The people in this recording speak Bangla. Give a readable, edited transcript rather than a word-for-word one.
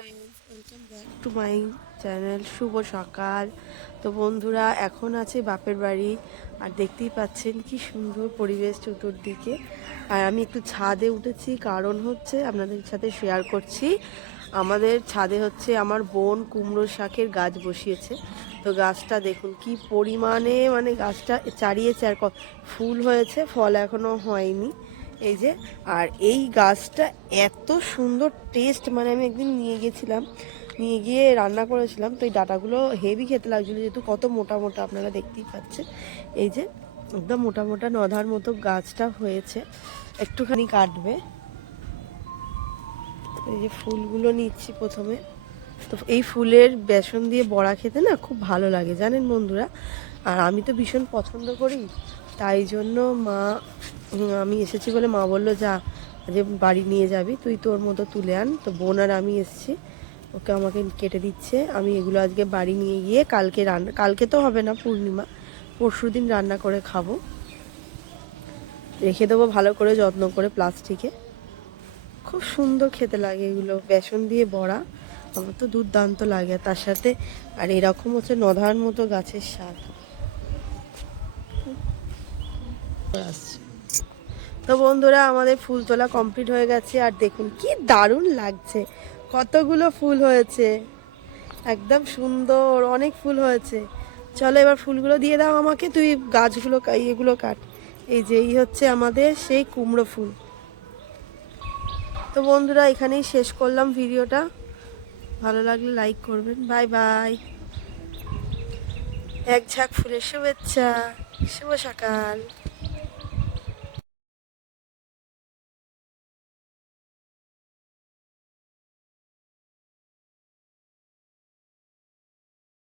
Friends, welcome back to my channel. শুভ সকাল। তো বন্ধুরা, এখন আছে বাপের বাড়ি, আর দেখতেই পাচ্ছেন কি সুন্দর পরিবেশ চতুর্দিকে। আর আমি একটু ছাদে উঠেছি, কারণ হচ্ছে আপনাদের সাথে শেয়ার করছি। আমাদের ছাদে হচ্ছে আমার বোন কুমড়ো শাকের গাছ বসিয়েছে। তো গাছটা দেখুন কি পরিমাণে, মানে গাছটা চারিয়েছে, আর ফুল হয়েছে, ফল এখনও হয়নি। এই যে, আর এই গাছটা এত সুন্দর টেস্ট, মানে আমি একদিন নিয়ে গেছিলাম, নিয়ে গিয়ে রান্না করেছিলাম। তো এই ডাঁটাগুলো হেভি খেতে লাগছিলো, যেহেতু কত মোটা মোটা আপনারা দেখতেই পাচ্ছেন। এই যে একদম মোটা মোটা নধার মতো গাছটা হয়েছে, একটুখানি কাটবে। এই যে ফুলগুলো নিচ্ছি প্রথমে। তো এই ফুলের বেসন দিয়ে বড়া খেতে না খুব ভালো লাগে জানেন বন্ধুরা। আর আমি তো ভীষণ পছন্দ করি, তাই জন্য আমি এসেছি বলে মা বললো যা, যে বাড়ি নিয়ে যাবি তুই, তোর মতো তুলে আন। তো বোন আর আমি এসেছি, ওকে আমাকে কেটে দিচ্ছে। আমি এগুলো আজকে বাড়ি নিয়ে গিয়ে কালকে রান্না, কালকে তো হবে না, পূর্ণিমা, পরশু দিন রান্না করে খাবো। রেখে দেবো ভালো করে যত্ন করে প্লাস্টিকে। খুব সুন্দর খেতে লাগে এগুলো, বেসন দিয়ে বড়া আমার তো দুর্দান্ত লাগে। তার সাথে আর এরকম হচ্ছে নধার মতো গাছের শাক আসছে। তো বন্ধুরা, আমাদের ফুল তোলা কমপ্লিট হয়ে গেছে, আর দেখুন কি দারুণ লাগছে, কতগুলো ফুল হয়েছে, একদম সুন্দর, অনেক ফুল হয়েছে। চলো এবার ফুলগুলো দিয়ে দাও আমাকে, তুই গাছগুলো ইয়েগুলো কাট। এই যে এই হচ্ছে আমাদের সেই কুমড়ো ফুল। তো বন্ধুরা, এখানেই শেষ করলাম ভিডিওটা। ভালো লাগলে লাইক করবেন। Bye bye. এক ঝাঁক ফুলের শুভেচ্ছা। শুভ সকাল।